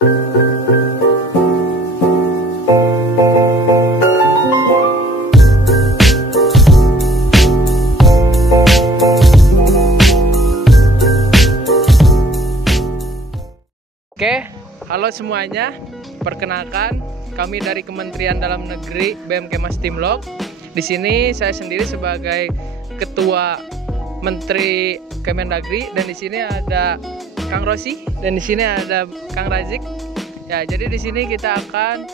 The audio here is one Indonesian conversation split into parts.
Oke, halo semuanya. Perkenalkan, kami dari Kementerian Dalam Negeri BEM Kemas Timlok. Di sini saya sendiri sebagai Ketua Menteri Kemendagri, dan di sini ada Kang Rosi dan di sini ada Kang Razik. Ya, jadi di sini kita akan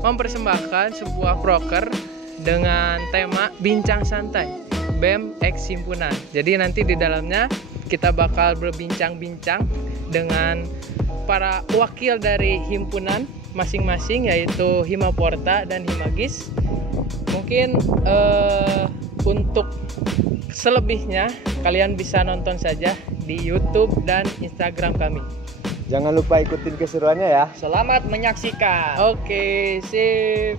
mempersembahkan sebuah proker dengan tema Bincang Santai BEM X Himpunan. Jadi nanti di dalamnya kita bakal berbincang-bincang dengan para wakil dari himpunan masing-masing, yaitu Himaporta dan Himagis. Mungkin untuk selebihnya kalian bisa nonton saja di YouTube dan Instagram kami. Jangan lupa ikutin keseruannya ya. Selamat menyaksikan. Oke, sip.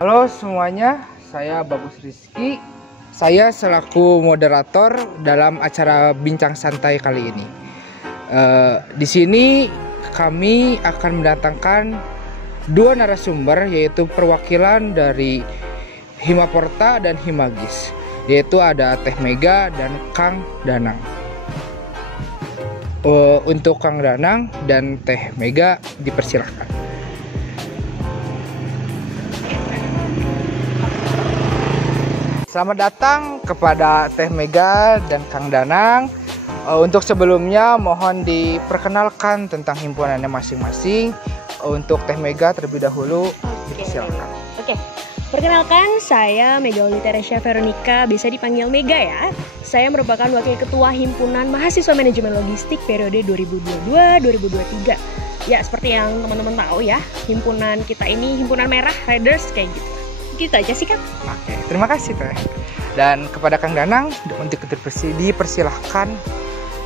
Halo semuanya, saya Bagus Rizky. Saya selaku moderator dalam acara Bincang Santai kali ini. Di sini kami akan mendatangkan dua narasumber, yaitu perwakilan dari Himaporta dan Himagis, yaitu ada Teh Mega dan Kang Danang. Untuk Kang Danang dan Teh Mega dipersilakan. Selamat datang kepada Teh Mega dan Kang Danang. Untuk sebelumnya mohon diperkenalkan tentang himpunannya masing-masing. Untuk Teh Mega terlebih dahulu, silakan. Oke. Perkenalkan, saya Megawati Teresia Veronica, bisa dipanggil Mega ya. Saya merupakan Wakil Ketua Himpunan Mahasiswa Manajemen Logistik periode 2022-2023. Ya, seperti yang teman-teman tahu ya, himpunan kita ini himpunan merah, Riders, kayak gitu. Gitu aja sih, Kang. Oke, terima kasih Teh. Dan kepada Kang Danang untuk dipersilahkan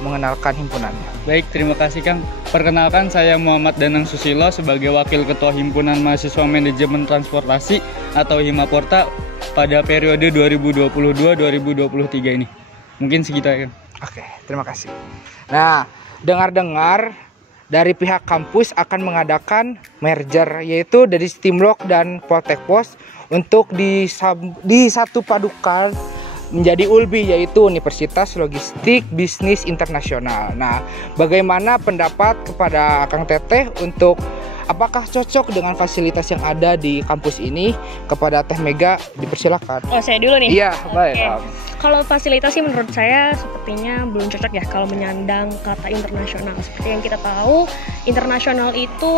mengenalkan himpunannya. Baik, terima kasih Kang. Perkenalkan, saya Muhammad Danang Susilo sebagai Wakil Ketua Himpunan Mahasiswa Manajemen Transportasi atau Himaporta pada periode 2022-2023 ini. Mungkin segitu ya, Kang. Oke, terima kasih. Nah, dengar-dengar dari pihak kampus akan mengadakan merger, yaitu dari Stimlok dan Poltekpos untuk disatu padukan menjadi ULBI, yaitu Universitas Logistik Bisnis Internasional. Nah, bagaimana pendapat kepada Kang Teteh untuk apakah cocok dengan fasilitas yang ada di kampus ini? Kepada Teh Mega dipersilakan. Oh, saya dulu nih? Iya, baik. Kalau fasilitas sih menurut saya sepertinya belum cocok ya kalau menyandang kata internasional. Seperti yang kita tahu, internasional itu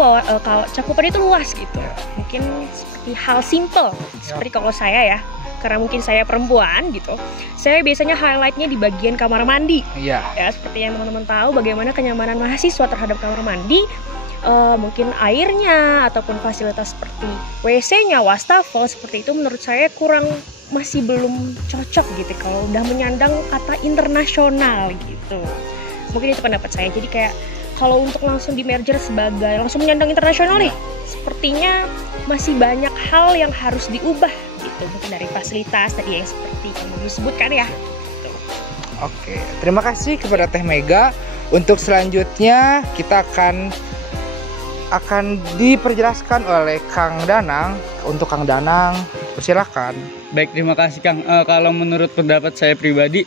cakupan itu luas gitu. Mungkin seperti hal simple, seperti kalau saya ya, karena mungkin saya perempuan gitu, saya biasanya highlightnya di bagian kamar mandi. Iya. Ya, seperti yang teman-teman tahu bagaimana kenyamanan mahasiswa terhadap kamar mandi. Mungkin airnya ataupun fasilitas seperti WC-nya, wastafel seperti itu menurut saya masih belum cocok gitu kalau udah menyandang kata internasional gitu. Mungkin itu pendapat saya. Jadi kayak kalau untuk langsung di merger sebagai langsung menyandang internasional nih, sepertinya masih banyak hal yang harus diubah gitu. Mungkin dari fasilitas tadi yang seperti kamu disebutkan ya. Gitu. Oke, terima kasih kepada Teh Mega. Untuk selanjutnya kita akan diperjelaskan oleh Kang Danang. Untuk Kang Danang, persilakan. Baik, terima kasih Kang. Kalau menurut pendapat saya pribadi,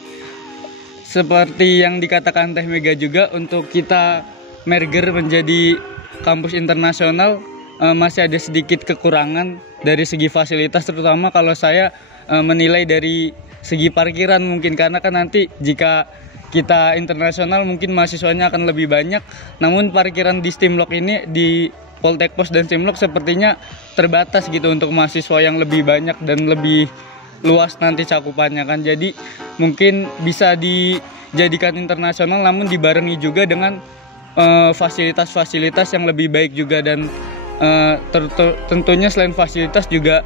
seperti yang dikatakan Teh Mega juga, untuk kita merger menjadi kampus internasional masih ada sedikit kekurangan dari segi fasilitas, terutama kalau saya menilai dari segi parkiran mungkin, karena kan nanti jika kita internasional mungkin mahasiswanya akan lebih banyak, namun parkiran di Stimlok ini, di Poltekpos dan Stimlok sepertinya terbatas gitu untuk mahasiswa yang lebih banyak dan lebih luas nanti cakupannya kan. Jadi mungkin bisa dijadikan internasional namun dibarengi juga dengan fasilitas-fasilitas yang lebih baik juga, dan tentunya selain fasilitas juga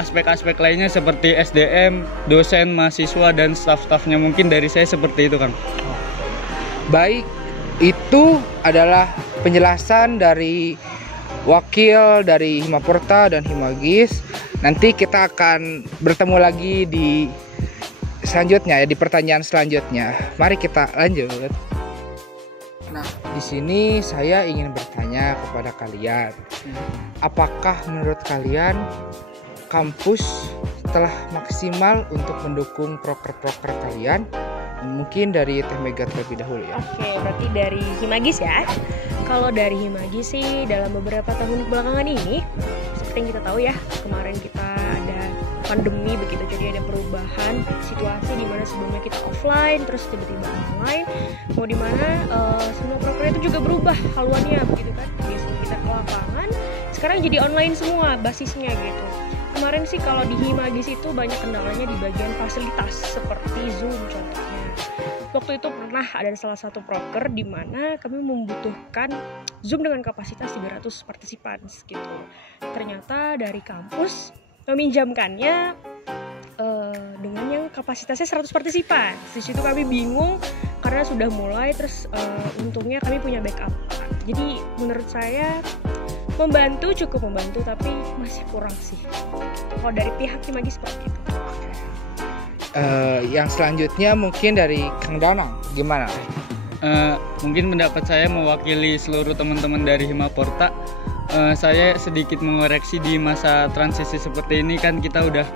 aspek-aspek lainnya seperti SDM, dosen, mahasiswa, dan staf-stafnya. Mungkin dari saya seperti itu, Kang. Baik, itu adalah penjelasan dari wakil dari Himaporta dan Himagis. Nanti kita akan bertemu lagi di selanjutnya ya, di pertanyaan selanjutnya. Mari kita lanjut. Nah, di sini saya ingin bertanya kepada kalian. Apakah menurut kalian kampus telah maksimal untuk mendukung proker-proker kalian? Mungkin dari Teh Mega terlebih dahulu ya. Oke, berarti dari Himagis ya. Kalau dari Himagis sih dalam beberapa tahun belakangan ini, seperti yang kita tahu ya, kemarin kita ada pandemi begitu, jadi ada perubahan situasi di mana sebelumnya kita offline, terus tiba-tiba online. Mau di mana semua proker itu juga berubah haluannya begitu kan. Biasanya kita ke lapangan, sekarang jadi online semua basisnya gitu. Kemarin sih kalau di Himagis itu banyak kendalanya di bagian fasilitas seperti Zoom contohnya. Waktu itu pernah ada salah satu proker di mana kami membutuhkan Zoom dengan kapasitas 300 partisipan gitu. Ternyata dari kampus meminjamkannya dengan yang kapasitasnya 100 partisipan. Di situ kami bingung karena sudah mulai, terus untungnya kami punya backup. Jadi menurut saya membantu, cukup membantu, tapi masih kurang sih. Kalau dari pihak Himagis seperti itu. Yang selanjutnya mungkin dari Kang Danang, gimana? Mungkin pendapat saya mewakili seluruh teman-teman dari Himaporta. Saya sedikit mengoreksi di masa transisi seperti ini kan kita udah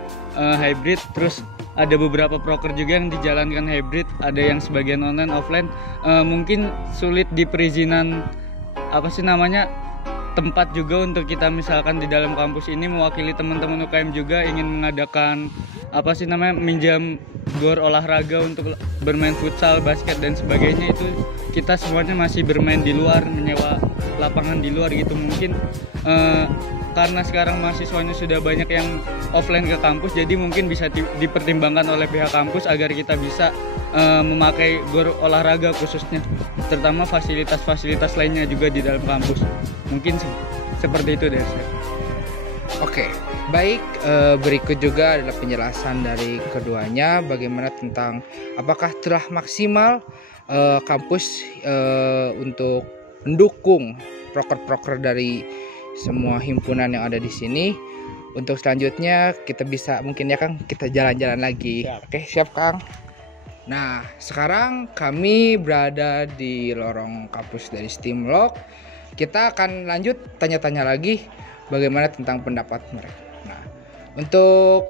hybrid, terus ada beberapa proker juga yang dijalankan hybrid, ada yang sebagian online offline. Mungkin sulit di perizinan tempat juga untuk kita misalkan di dalam kampus ini mewakili teman-teman UKM juga ingin mengadakan minjam gor olahraga untuk bermain futsal, basket dan sebagainya. Itu kita semuanya masih bermain di luar, menyewa lapangan di luar gitu. Mungkin karena sekarang mahasiswanya sudah banyak yang offline ke kampus, jadi mungkin bisa dipertimbangkan oleh pihak kampus agar kita bisa memakai gor olahraga khususnya, terutama fasilitas-fasilitas lainnya juga di dalam kampus. Mungkin seperti itu dari saya. Oke, baik, berikut juga adalah penjelasan dari keduanya bagaimana tentang apakah telah maksimal kampus untuk mendukung proker-proker dari semua himpunan yang ada di sini. Untuk selanjutnya kita bisa mungkin ya Kang, kita jalan-jalan lagi. Siap. Oke, siap Kang. Nah, sekarang kami berada di lorong kampus dari Stimlok. Kita akan lanjut tanya-tanya lagi bagaimana tentang pendapat mereka. Nah, untuk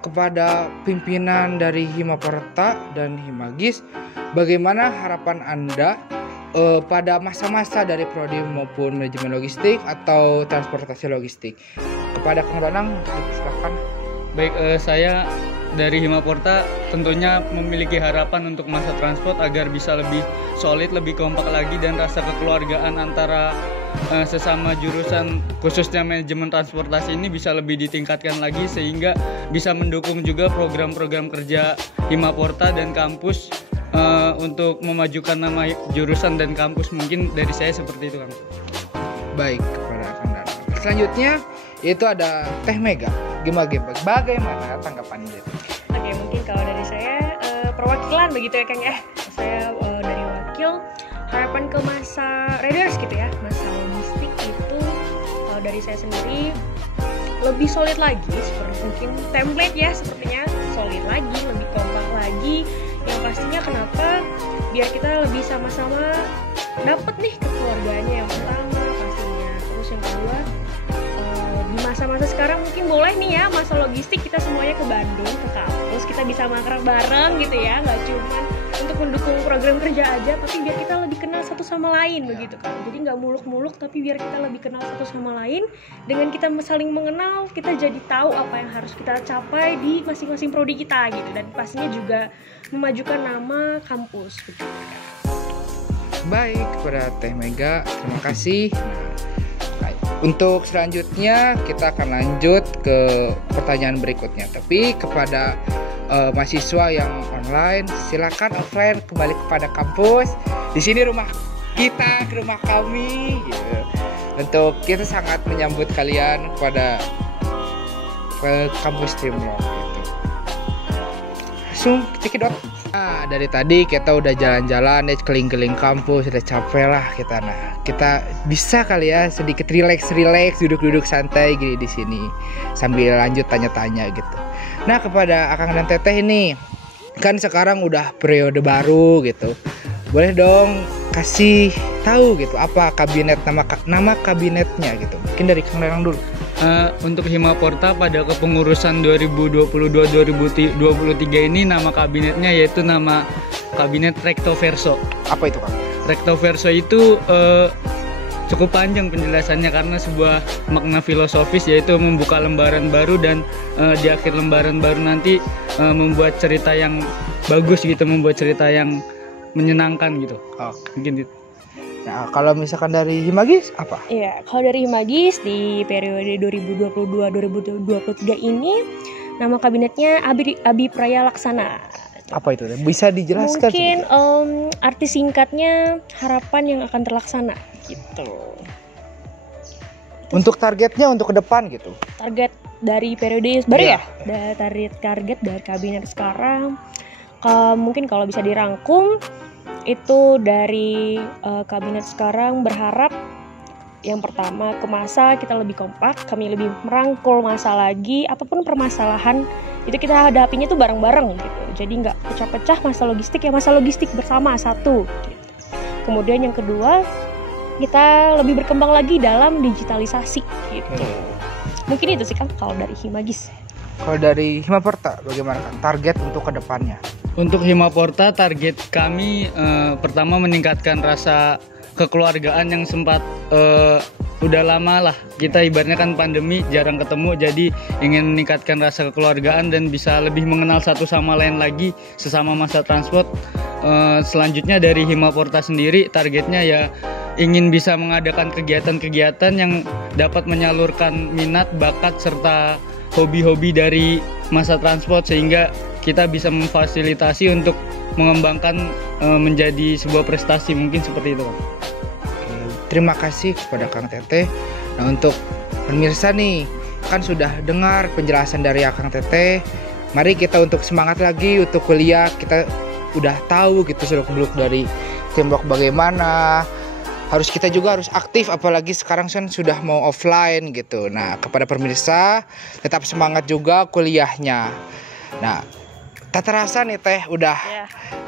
kepada pimpinan dari Himaporta dan Himagis, bagaimana harapan Anda pada masa-masa dari prodi maupun manajemen logistik atau transportasi logistik? Kepada Kang Danang, silakan. Baik, saya dari Himaporta tentunya memiliki harapan untuk masa transport agar bisa lebih solid, lebih kompak lagi, dan rasa kekeluargaan antara sesama jurusan khususnya manajemen transportasi ini bisa lebih ditingkatkan lagi sehingga bisa mendukung juga program-program kerja Himaporta dan kampus untuk memajukan nama jurusan dan kampus. Mungkin dari saya seperti itu, Kang. Baik, kepada Kang Danang. Selanjutnya yaitu ada Teh Mega. Bagaimana tanggapan dia? Oke, mungkin kalau dari saya perwakilan begitu ya Kang ya. Saya dari wakil harapan ke masa riders gitu ya, masa logistik itu dari saya sendiri lebih solid lagi, seperti mungkin template ya sepertinya solid lagi, lebih kompak lagi. Yang pastinya kenapa? Biar kita lebih sama-sama dapat nih kekeluargaannya yang pertama pastinya. Terus yang kedua, di masa-masa sekarang mungkin boleh nih ya masa logistik kita semuanya ke Bandung, ke kampus, kita bisa makrab bareng gitu ya, nggak cuma untuk mendukung program kerja aja, tapi biar kita lebih kenal satu sama lain begitu kan. Jadi nggak muluk-muluk, tapi biar kita lebih kenal satu sama lain. Dengan kita saling mengenal, kita jadi tahu apa yang harus kita capai di masing-masing prodi kita gitu, dan pastinya juga memajukan nama kampus begitu. Baik, kepada Teh Mega, terima kasih. Untuk selanjutnya kita akan lanjut ke pertanyaan berikutnya. Tapi kepada mahasiswa yang online, silakan offline kembali kepada kampus. Di sini rumah kita, ke rumah kami. Gitu. Untuk kita sangat menyambut kalian pada ke kampus Stimlok. Gitu. Langsung cekidot. Nah, dari tadi kita udah jalan-jalan, keliling-keliling kampus, udah capek lah kita. Nah, kita bisa kali ya sedikit relax, duduk-duduk santai gini di sini sambil lanjut tanya-tanya gitu. Nah, kepada Akang dan Teteh ini, kan sekarang udah periode baru gitu. Boleh dong kasih tahu gitu apa kabinet nama kabinetnya gitu. Mungkin dari Kang Lelang dulu. Untuk Himaporta pada kepengurusan 2022-2023 ini nama kabinetnya yaitu nama Kabinet Rectoverso. Apa itu, Kang? Rectoverso itu cukup panjang penjelasannya karena sebuah makna filosofis yaitu membuka lembaran baru dan di akhir lembaran baru nanti membuat cerita yang bagus gitu, membuat cerita yang menyenangkan gitu. Oh. Mungkin gitu. Nah, kalau misalkan dari Himagis apa? Iya, kalau dari Himagis di periode 2022-2023 ini nama kabinetnya Abi Praya Laksana. Apa itu? Bisa dijelaskan? Mungkin arti singkatnya harapan yang akan terlaksana gitu. Untuk targetnya untuk ke depan gitu. Target dari periode baru Iya. ya? Target dari kabinet sekarang mungkin kalau bisa dirangkum itu dari kabinet sekarang berharap yang pertama ke masa kita lebih kompak, kami lebih merangkul masa lagi, apapun permasalahan itu kita hadapinya tuh bareng-bareng gitu. Jadi nggak pecah-pecah masa logistik bersama satu. Gitu. Kemudian yang kedua kita lebih berkembang lagi dalam digitalisasi gitu. Mungkin itu sih Kang kalau dari Himagis. Kalau dari Himaporta bagaimana Kang? Target untuk ke depannya? Untuk Himaporta target kami pertama meningkatkan rasa kekeluargaan yang sempat udah lama lah kita ibaratnya kan pandemi jarang ketemu, jadi ingin meningkatkan rasa kekeluargaan dan bisa lebih mengenal satu sama lain lagi sesama masa transport. Selanjutnya dari Himaporta sendiri targetnya ya ingin bisa mengadakan kegiatan-kegiatan yang dapat menyalurkan minat, bakat serta hobi-hobi dari masa transport sehingga kita bisa memfasilitasi untuk mengembangkan menjadi sebuah prestasi, mungkin seperti itu. Terima kasih kepada Kang Teteh. Nah, untuk pemirsa nih kan sudah dengar penjelasan dari Kang Teteh. Mari kita untuk semangat lagi untuk kuliah. Kita udah tahu gitu seluk-beluk dari tembok bagaimana. Kita juga harus aktif, apalagi sekarang kan sudah mau offline gitu. Nah, kepada pemirsa tetap semangat juga kuliahnya. Nah, tak terasa nih Teh udah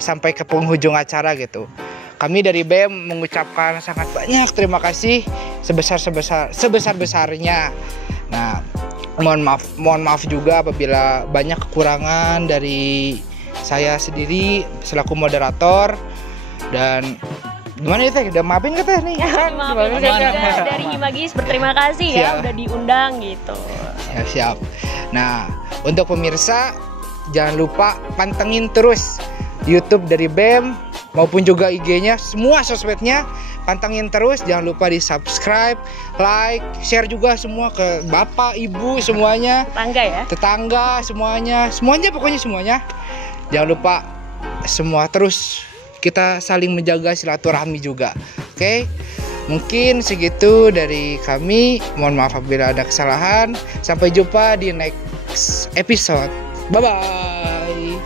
sampai ke penghujung acara gitu. Kami dari BEM mengucapkan sangat banyak terima kasih sebesar-besarnya. Nah, mohon maaf juga apabila banyak kekurangan dari saya sendiri selaku moderator. Dan gimana ya Teh? Udah maafin ke Teh nih? Maafin juga dari Himagis, berterima kasih ya udah diundang gitu. Ya, siap. Nah, untuk pemirsa jangan lupa pantengin terus YouTube dari BEM maupun juga IG-nya, semua sosmednya pantengin terus. Jangan lupa di subscribe, like, share juga semua ke bapak, ibu semuanya, tetangga semuanya pokoknya semuanya. Jangan lupa semua terus kita saling menjaga silaturahmi juga. Oke? Mungkin segitu dari kami. Mohon maaf apabila ada kesalahan. Sampai jumpa di next episode. Bye bye.